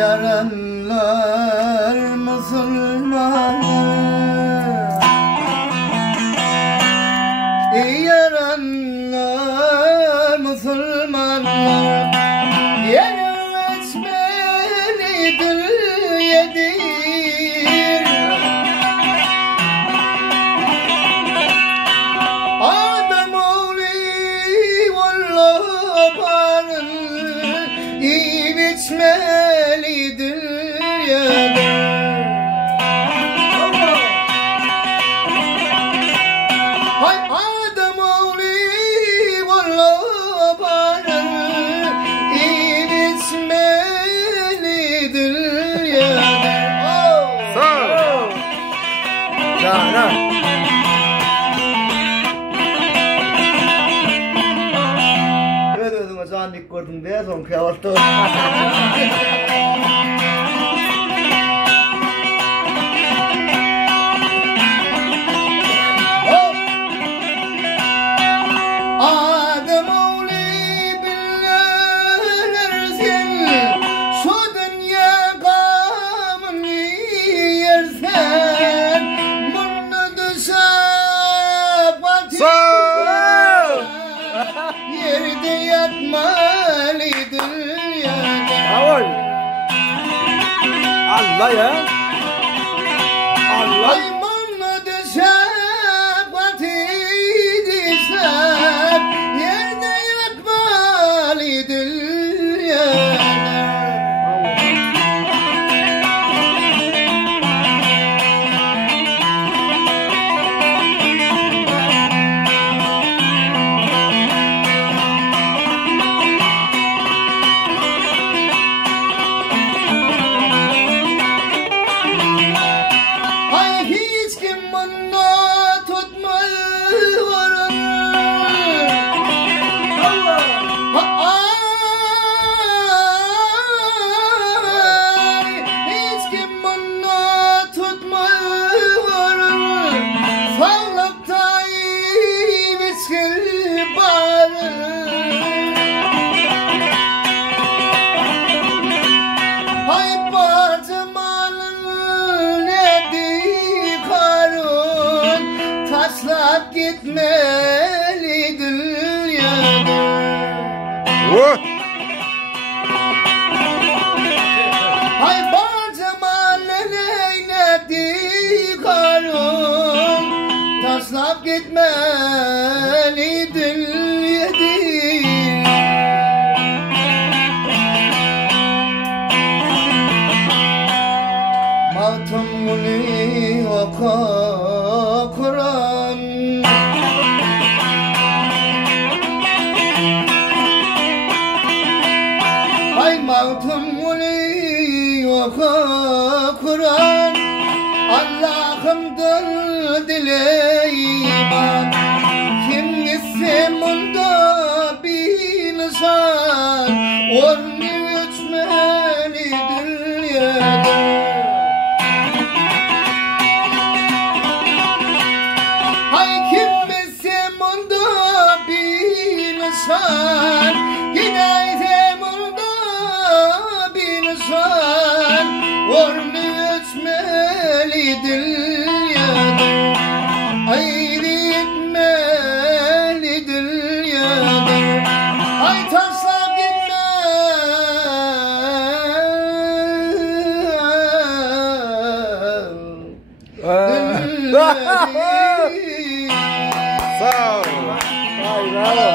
yaranlar Müslümanlar, yaranlar Müslümanlar, yerin etmelidir yedir. Adam oğlu vallahi barın iyi biçmelidir yedir. Adam oğlu vallahi barın iyi biçmelidir yedir. Sağ ol. Canan. Zandik gördüm diye son kıyafetler. Adam oğlu bilirsin, şu dünya gamını yersen, bunu düşe batır. Yerde yatmalıdır yani. Avol. Allah ya. Allah. Ay bunu düşe batırırsan, yerde yatmalıdır yani. Taşlap gitmelidir yani. Hay bacımanın eyledi karın, taşlap gitmelidir yedi. Mağtumunu oku Kur'an, ay mağtumunu oku Kur'an, Allah'ımdır dileğim. Kim ise bunda bir nişan, onu ölçmelidir yedir. Yine zemunda bir nişan, onu ölçmelidir yadır. Ayrıtmelidir yadır. Ay taşlap gitme. Sağ ol. Bravo.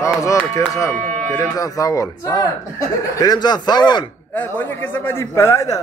Sağ ol Kerimcan sağ ol. Kerimcan sağ ol. Voglio che sapeva di imparare.